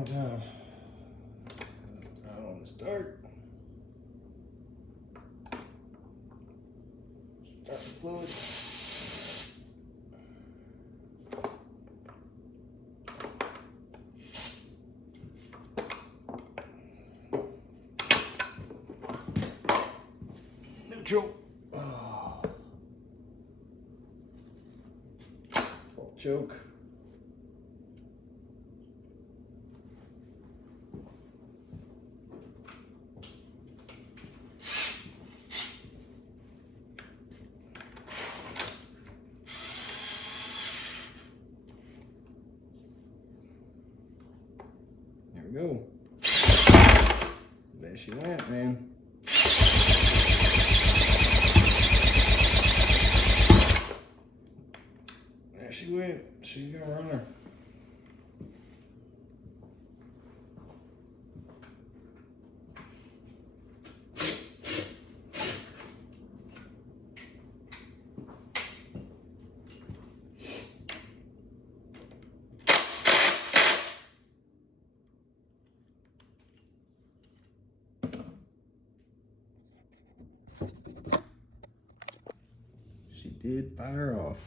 more time. On the start. Start the fluid. Neutral. Oh. Full choke. There we go. There she went, man. There she went. She's gonna run her. She did fire off.